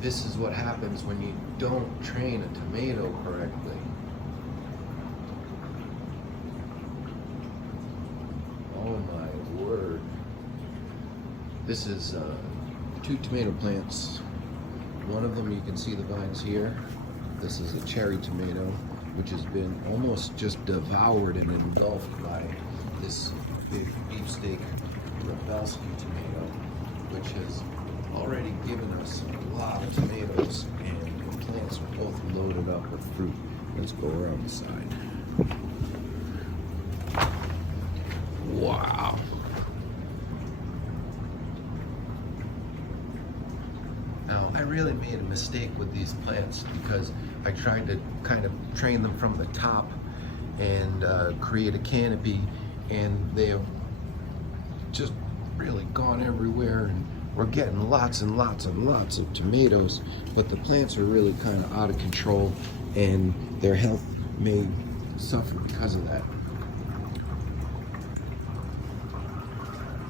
This is what happens when you don't train a tomato correctly. Oh my word. This is 2 tomato plants. One of them, you can see the vines here. This is a cherry tomato, which has been almost just devoured and engulfed by this big beefsteak Lebowski tomato, which has already given us a lot of tomatoes, and the plants are both loaded up with fruit. Let's go around the side. Wow. Now, I really made a mistake with these plants because I tried to kind of train them from the top and create a canopy, and they have just really gone everywhere, and we're getting lots and lots and lots of tomatoes, but the plants are really kind of out of control, and their health may suffer because of that.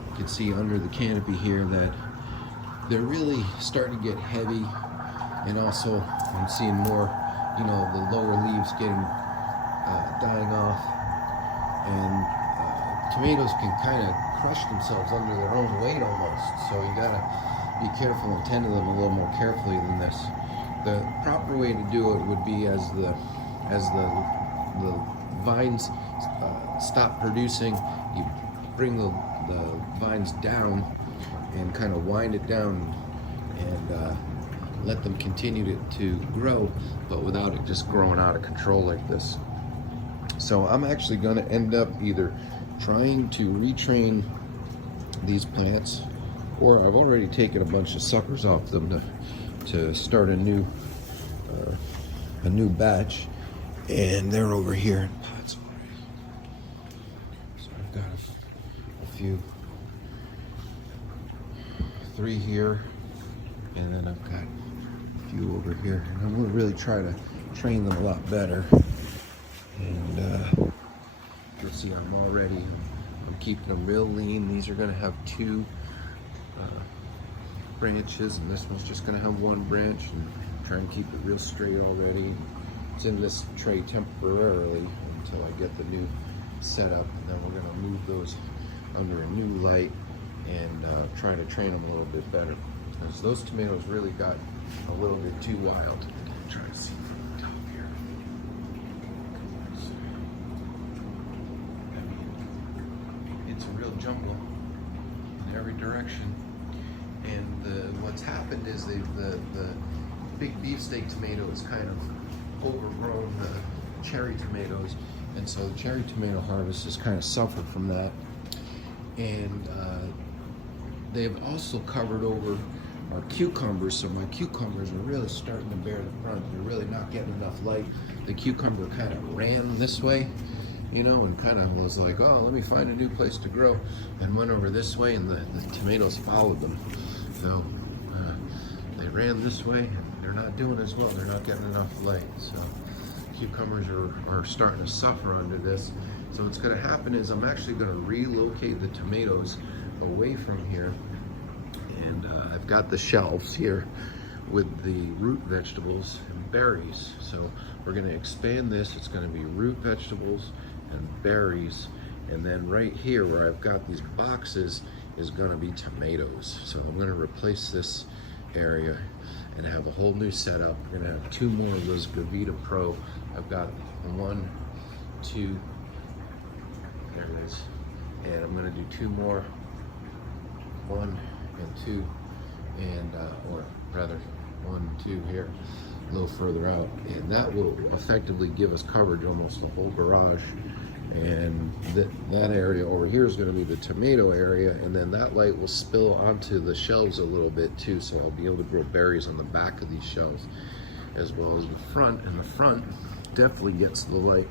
You can see under the canopy here that they're really starting to get heavy, and also I'm seeing more, you know, the lower leaves getting dying off, and tomatoes can kind of crush themselves under their own weight almost, so you gotta be careful and tend to them a little more carefully than this. The proper way to do it would be as the vines stop producing, you bring the vines down and kind of wind it down and let them continue to grow, but without it just growing out of control like this. So I'm actually going to end up either trying to retrain these plants, or I've already taken a bunch of suckers off them to start a new batch, and they're over here in pots already. So I've got a few, 3 here, and then I've got a few over here, and I'm going to really try to train them a lot better. And you'll see I'm keeping them real lean. These are going to have 2 branches, and this one's just going to have 1 branch, and try and keep it real straight already. It's in this tray temporarily until I get the new setup, and then we're going to move those under a new light and try to train them a little bit better, because those tomatoes really got a little bit too wild. Try to see from the top here. It's a real jungle in every direction, and what's happened is the big beefsteak tomato is kind of overgrown the cherry tomatoes, and so the cherry tomato harvest has kind of suffered from that. And they've also covered over our cucumbers, so my cucumbers are really starting to bear the brunt. They're really not getting enough light. The cucumber kind of ran this way, you know, and kind of was like, oh, let me find a new place to grow, and went over this way, and the tomatoes followed them. So they ran this way, and they're not doing as well. They're not getting enough light, so cucumbers are starting to suffer under this. So what's going to happen is I'm actually going to relocate the tomatoes away from here, and I've got the shelves here with the root vegetables and berries. So we're going to expand this. It's going to be root vegetables and berries, and then right here where I've got these boxes is going to be tomatoes. So I'm going to replace this area and have a whole new setup. We're going to have 2 more of those Gavita Pro. I've got 1, 2, there it is, and I'm going to do 2 more, 1 and 2, and or rather 1, 2 here, a little further out, and that will effectively give us coverage almost the whole garage. And that area over here is going to be the tomato area, and then that light will spill onto the shelves a little bit too, so I'll be able to grow berries on the back of these shelves as well as the front, and the front definitely gets the light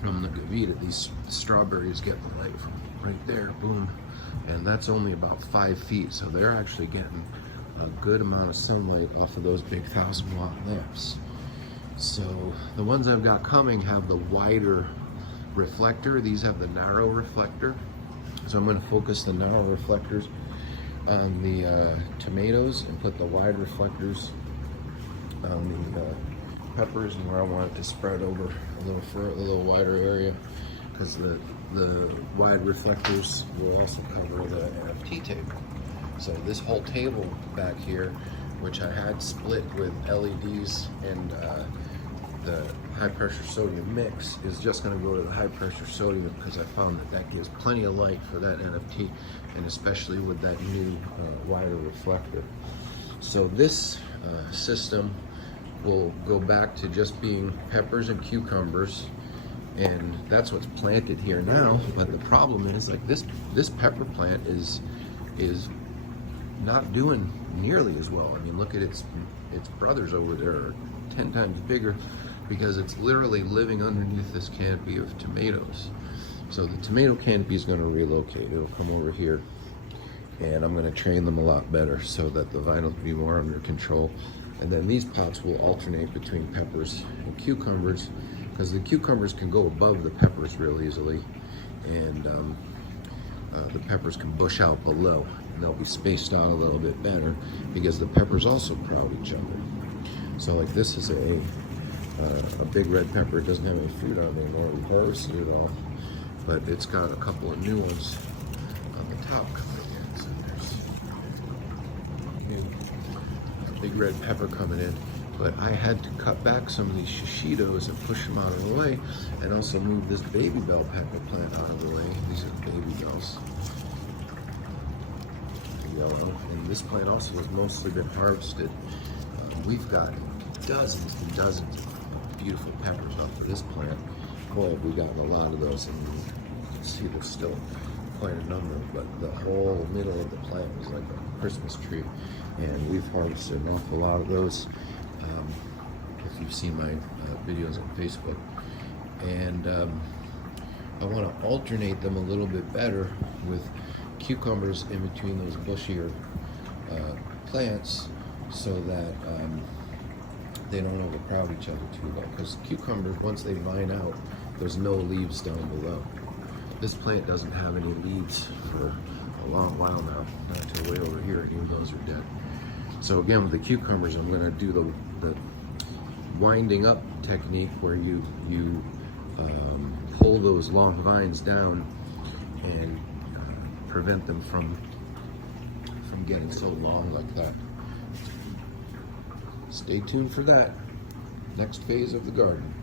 from the Gavita. These strawberries get the light from right there, boom, and that's only about 5 feet, so they're actually getting a good amount of sunlight off of those big 1,000-watt lamps. So the ones I've got coming have the wider reflector. These have the narrow reflector, so I'm going to focus the narrow reflectors on the tomatoes and put the wide reflectors on the peppers and where I want it to spread over a little wider area, because the wide reflectors will also cover the NFT table. So this whole table back here, which I had split with LEDs and the high pressure sodium mix, is just going to go to the high pressure sodium, because I found that that gives plenty of light for that NFT, and especially with that new wider reflector. So this system will go back to just being peppers and cucumbers, and that's what's planted here now. But the problem is, like, this pepper plant is not doing nearly as well. I mean, look at its brothers over there are 10 times bigger, because it's literally living underneath this canopy of tomatoes. So the tomato canopy is going to relocate. It'll come over here, and I'm going to train them a lot better so that the vine will be more under control. And then these pots will alternate between peppers and cucumbers, because the cucumbers can go above the peppers real easily, and the peppers can bush out below, and they'll be spaced out a little bit better, because the peppers also crowd each other. So like this is a big red pepper. It doesn't have any fruit on it anymore. We harvested it all, but it's got a couple of new ones on the top coming in. So there's a big red pepper coming in. But I had to cut back some of these shishitos and push them out of the way, and also move this baby bell pepper plant out of the way. These are baby bells. Yellow. And this plant also has mostly been harvested. We've got dozens and dozens of beautiful peppers off of this plant. Boy, have we gotten a lot of those, and you can see there's still quite a number, but the whole middle of the plant was like a Christmas tree, and we've harvested an awful lot of those. If you've seen my videos on Facebook, and I want to alternate them a little bit better with cucumbers in between those bushier plants, so that they don't overcrowd each other too well. Because cucumbers, once they vine out, there's no leaves down below. This plant doesn't have any leaves for a long while now, not until way over here. Even those are dead. So again, with the cucumbers, I'm going to do the winding up technique, where you pull those long vines down and prevent them from getting so long like that. Stay tuned for that next phase of the garden.